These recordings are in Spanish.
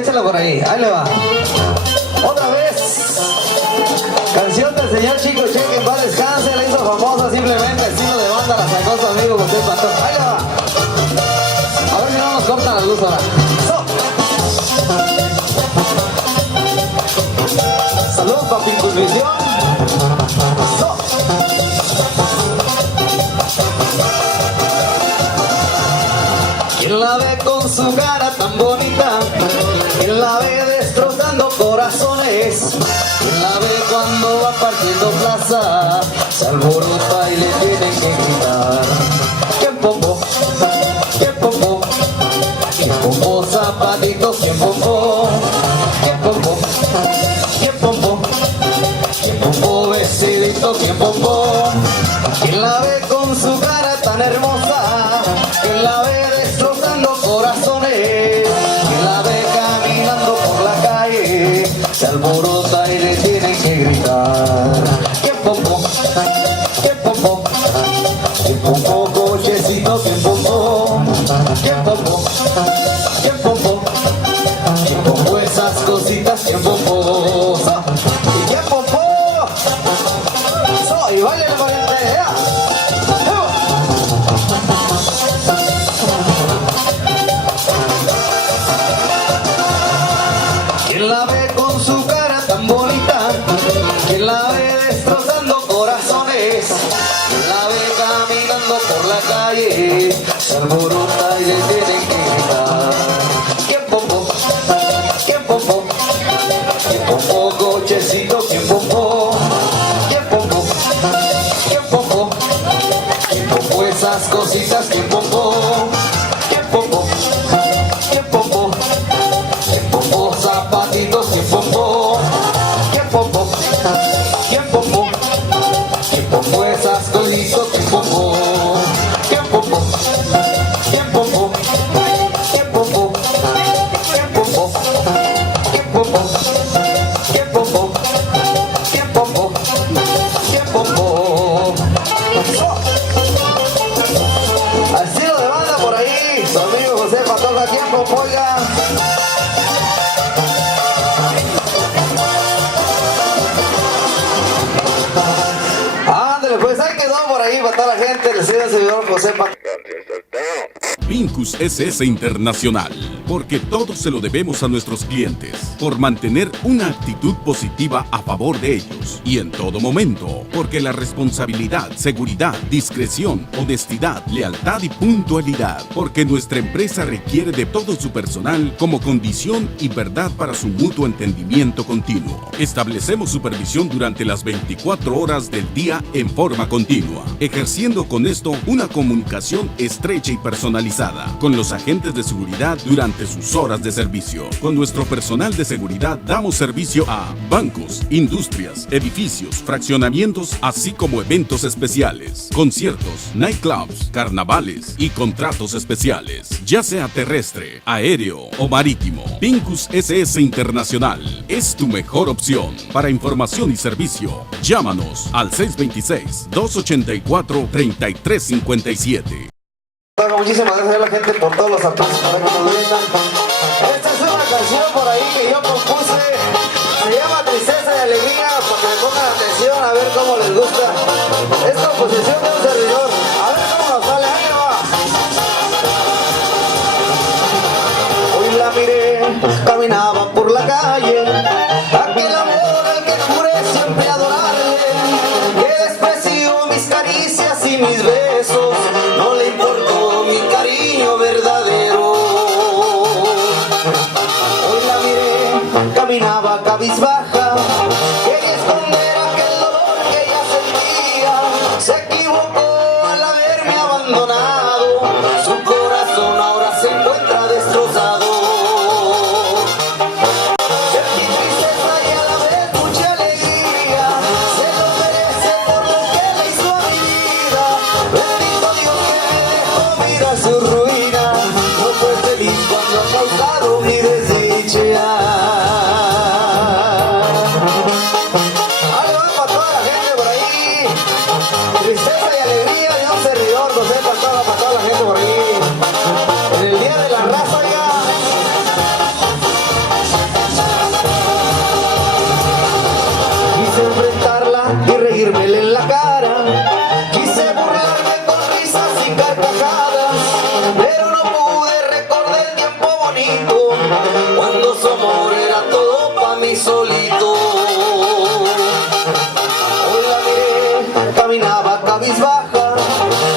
Échala por ahí le va. Otra vez. Canción del señor Chico Che, que en paz descanse, la hizo famosa simplemente, estilo de banda, la sacó su amigo José Pastor. Ahí le va. A ver si no nos cortan la luz ahora. Saludos para Pincus Visión. ¿Quién la ve con su cara tan bonita? ¿Quién la ve destrozando corazones? ¿Quién la ve cuando va partiendo plaza? Se alborota y le tienen que gritar. ¿Quién popó? ¿Quién popó? ¿Quién popó? Zapatitos, ¿quién popó? ¿Quién popó? ¿Quién popó? ¿Quién popó? Vestidito, ¿quién popó? ¿Quién la ve con su cara tan hermosa? ¿Quién la ve destrozando corazones? ¿Quién la ve caminando por la calle? Se alborota y le tienen que gritar. ¿Quién popó? ¿Quién popó? ¿Quién popó? Cochecito, ¿quién popó? ¿Quién popó? ¿Quién popó? ¿Quién popó esas cositas? ¿Quién popó? ¿Y quién popó? Y baile el pariente, ¿quién la ve con su cara tan bonita? ¿Quién la ve destrozando corazones? ¿Quién la ve caminando por la calle? Se alborota y le tienen que gritar. ¿Quién popó? ¿Quién popó? ¿Quién popó? Cochecito, ¿quién popó? ¿Quién popó? ¿Quién popó? ¿Quién popó esas cositas? ¿Quién popó? ¿Quién popó? ¿Quién popó? ¿Quién popó zapatitos? ¿Quién popó? ¿Quién popó? ¿Quién popó? ¿Quién popó esas cositas? ¿Quién popó? ¿Quién popó? ¿Quién popó? ¿Quién popó? ¿Quién popó? ¿Quién popó? ¿Quién popó? ¿Quién popó? ¿Quién popó? Al estilo de banda por ahí, su amigo José Pastor, ¿quién popó? Oiga. Ándale, pues ahí quedó por ahí para toda la gente. Les sigue el señor José Pastor. Pincus SS Internacional, porque todo se lo debemos a nuestros clientes, por mantener una actitud positiva a favor de ellos y en todo momento, porque la responsabilidad, seguridad, discreción, honestidad, lealtad y puntualidad, porque nuestra empresa requiere de todo su personal como condición y verdad para su mutuo entendimiento continuo. Establecemos supervisión durante las 24 horas del día en forma continua, ejerciendo con esto una comunicación estrecha y personalizada con los agentes de seguridad durante sus horas de servicio. Con nuestro personal de seguridad damos servicio a bancos, industrias, edificios, fraccionamientos, así como eventos especiales, conciertos, nightclubs, carnavales y contratos especiales, ya sea terrestre, aéreo o marítimo. Pincus SS Internacional es tu mejor opción. Para información y servicio, llámanos al 626-284-3357. Muchísimas gracias a la gente por todos los aplausos que nos brindan. Esta es una canción por ahí que yo compuse. Se llama Tristeza y Alegría, para que le pongan atención a ver cómo les gusta. Es composición de un servidor. A ver cómo nos sale. Ahí va. Hoy la miré, caminaba por la calle. Aquel amor al que juré siempre adorarle. Que despreció mis caricias y mis besos. No le importó mi cariño verdadero. Hoy la miré, caminaba cabizbaja, quería esconder aquel dolor que ella sentía. Se equivocó al haberme abandonado, su corazón ahora se encuentra destrozado. Sentí tristeza y a la vez mucha alegría, se lo merece por lo que le hizo a mi vida. Bendito Dios que me dejó mirar su ruina, no fue feliz cuando ha causado mi desdicha. caminaba cabizbaja,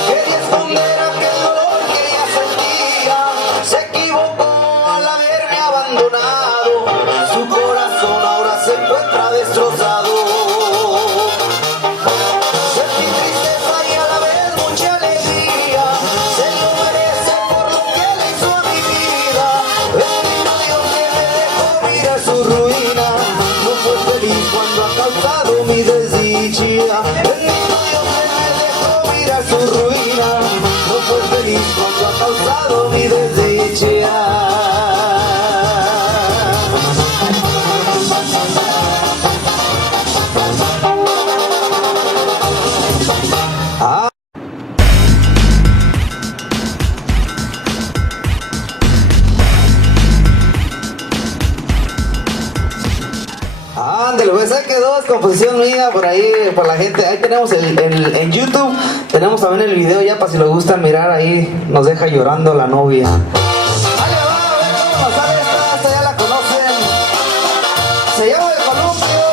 quería esconder aquel dolor que ella sentía. Se equivocó al haberme abandonado, su corazón ahora se encuentra destrozado. Sentí tristeza y a la vez mucha alegría, se lo merece por lo que le hizo a mi vida. Bendito Dios que me dejó mirar su ruina, no fue feliz cuando ha causado mi desdicha. Bendito Dios que me dejó mirar su ruina, no fue feliz cuando ha causado mi desdicha. Ándale, pues ahí quedó, es composición mía por ahí, por la gente. Ahí tenemos en YouTube, tenemos también el video ya para si les gusta mirar, ahí nos deja llorando la novia. Ahí va, a ver cómo nos sale esta ya la conocen. Se llama El Columpio,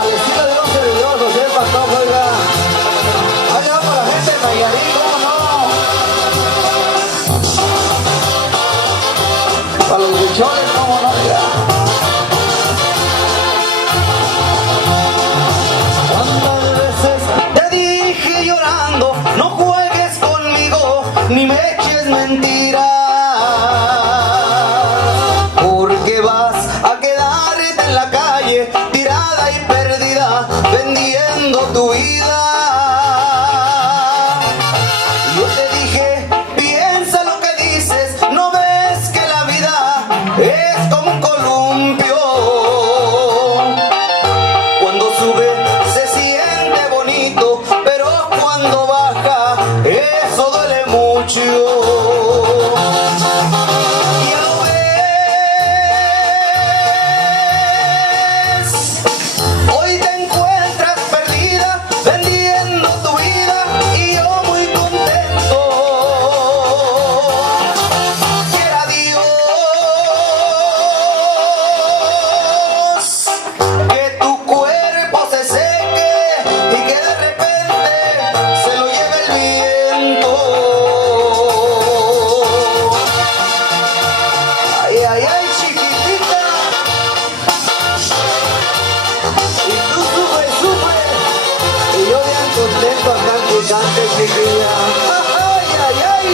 al estilo de los servidores, José Patojo, oiga. Ahí va para la gente de Nayarit, ¿cómo no? Para los bichones, ¿cómo no? Oiga. No juegues conmigo, ni me eches mentira, porque vas a quedarte en la calle, tirada y perdida, vendiendo tu vida. Yo te dije, piensa lo que dices, no ves que la vida es como un columpio. Cuando sube se siente bonito, pero cuando baja eso duele mucho. Ya lo ves, hoy te encuentras perdida, vendiendo tu vida y yo muy contento. Quiera Dios que tu cuerpo se seque y que de repente se lo lleve el viento. Ay, ay, ay, chiquitita. Y tú sufre, sufre. Y yo bien contento acá que cante, chiquilla. Ay, ay, ay.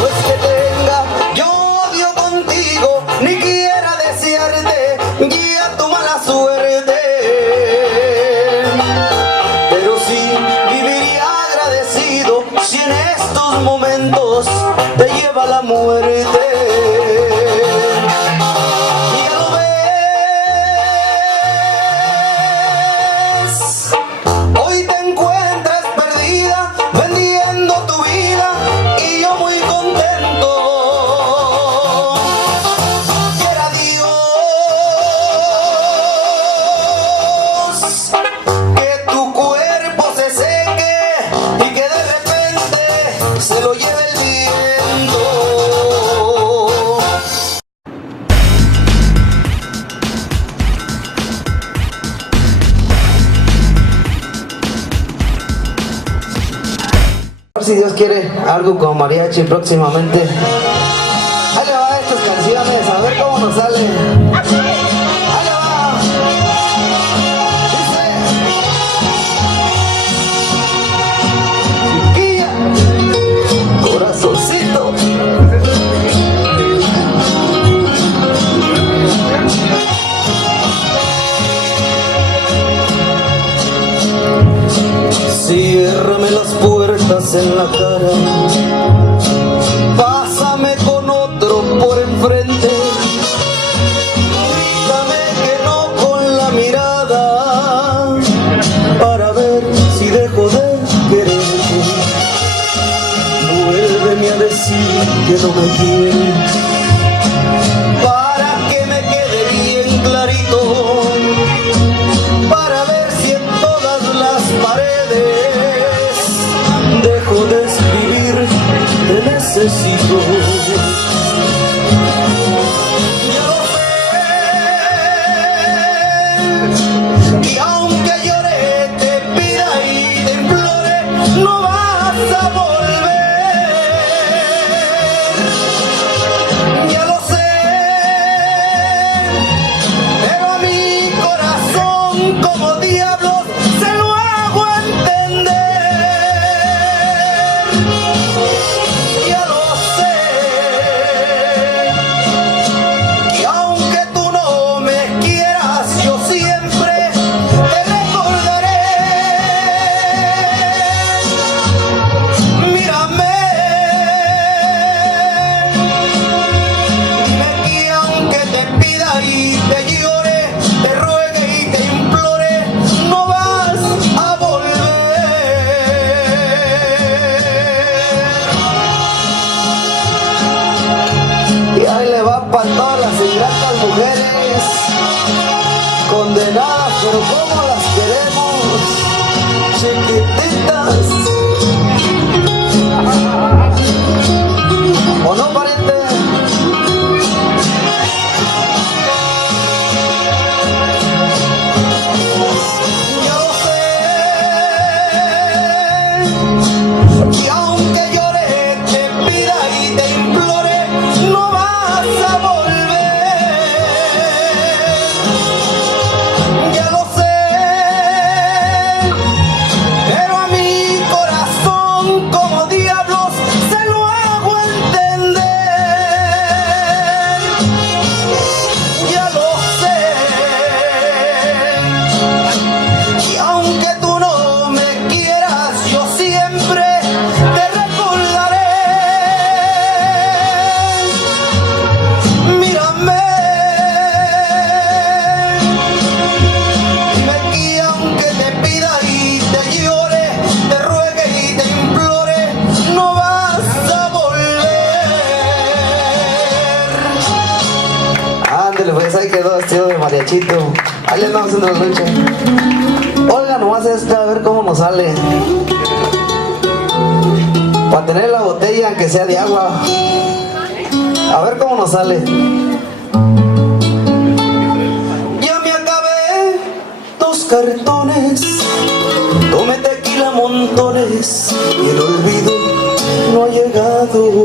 Pues que tenga yo odio contigo, ni quiera desearte guía tu mala suerte, pero sí viviría agradecido si en estos momentos te lleva la muerte. Ya lo ves, hoy te encuentras perdida, vendiendo tu vida y yo muy contento. Quiera Dios que tu cuerpo se seque y que de repente se lo lleve el viento. A ver si Dios quiere algo con mariachi próximamente. Ahí le va estas canciones, a ver cómo nos sale. Ahí le va. Dice: chiquilla, corazoncito. Ciérrame las puertas en la cara, pásame con otro por enfrente, grítame que no con la mirada, para ver si dejo de quererte. Vuélveme a decir que no me quieres, para que me quede bien clarito, para ver si en todas las paredes dejo de escribir, te necesito. bonitas. ¿O no, pariente? Yo sé que aunque llore, te pida y te implore, no vas a volver. Ya lo sé, pero a mi corazón como diablos se lo hago entender. Ya lo sé, y aunque tú no me quieras, yo siempre te recordaré. Mírame, dime que aunque te pida y te llore, te ruegue y te implore, no vas a volver. Ándale, pues ahí quedó estilo de mariachito. Ahí le andamos haciendo la lucha. Oiga, nomás esta, a ver cómo nos sale. Para tener la botella, aunque sea de agua. A ver cómo nos sale. Ya me acabé dos cartones, tomé tequila montones y el olvido no ha llegado.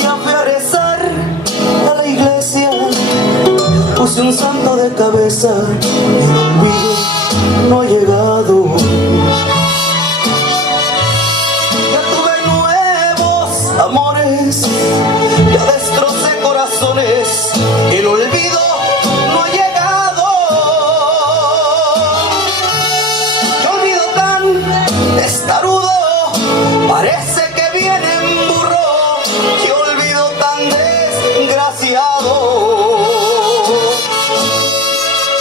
Ya fui a rezar a la iglesia, puse un santo de cabeza y el olvido no ha llegado. Ya tuve nuevos amores, ya destrocé corazones, el olvido no ha llegado. Qué olvido tan testarudo, parece que viene en burro. Qué olvido tan desgraciado.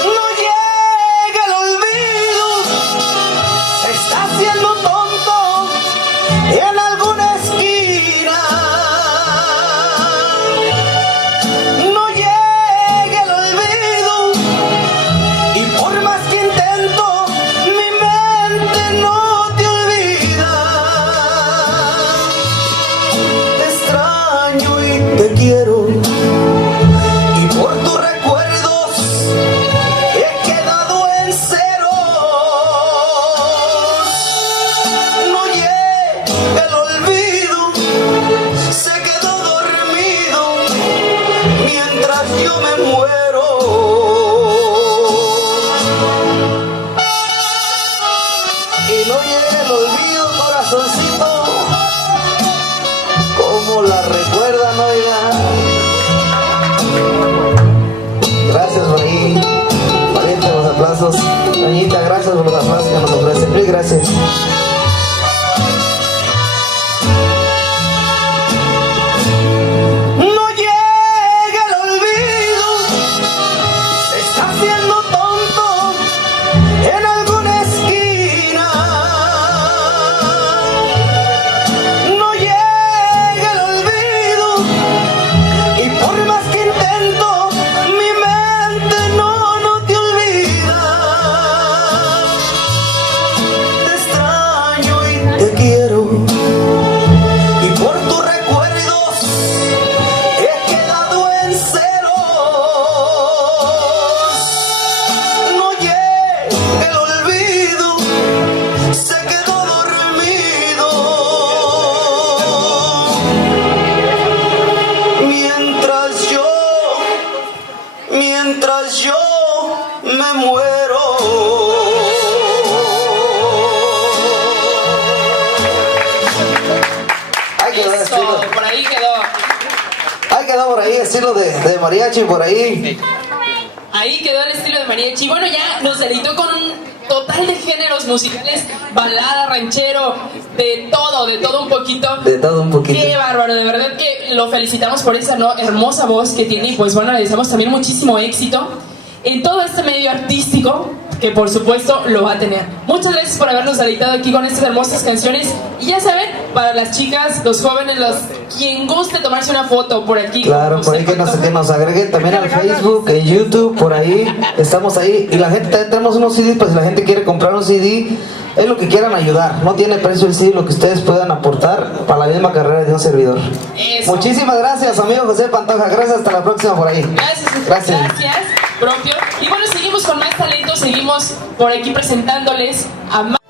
No llega el olvido, se está haciendo tonto en alguna esquina. No llega el olvido, y por más que intento, mi mente no te olvida. Te extraño y te quiero, y por tus recuerdos he quedado en ceros. No llega el olvido, se quedó dormido mientras yo me muero. Y no llega el olvido, corazoncito, como la recuerdan, oiga. Gracias por ahí, valiente, los aplausos. Doñita, gracias por los aplausos que nos ofrecen. Mil gracias. No llega el olvido, se está haciendo tonto en alguna esquina. No llega el olvido, y por más que intento, mi mente no te olvida. Te extraño y te quiero, y por tus recuerdos he quedado en ceros. No llega el olvido, se quedó dormido mientras yo me muero. Ahí quedó el Eso, estilo. por ahí quedó. Ahí quedó por ahí estilo de mariachi por ahí. Ahí quedó el estilo de mariachi. Bueno, ya nos deleitó con un total de géneros musicales, balada, ranchero, de todo un poquito. De todo un poquito. Qué bárbaro, de verdad que lo felicitamos por esa hermosa voz que tiene, y pues bueno, le deseamos también muchísimo éxito en todo este medio artístico, que por supuesto lo va a tener. Muchas gracias por habernos deleitado aquí con estas hermosas canciones, y ya saben, para las chicas, los jóvenes, los quien guste tomarse una foto por aquí. Claro, por ahí que nos agreguen también al Facebook, en YouTube, por ahí, estamos ahí. Y la gente, también tenemos unos CDs, pues si la gente quiere comprar un CD, es lo que quieran ayudar. No tiene precio el CD, lo que ustedes puedan aportar para la misma carrera de un servidor. Eso. Muchísimas gracias, amigo José Pantoja. Gracias, hasta la próxima por ahí. Gracias, propio. Y bueno, seguimos con más talento, seguimos por aquí presentándoles a más.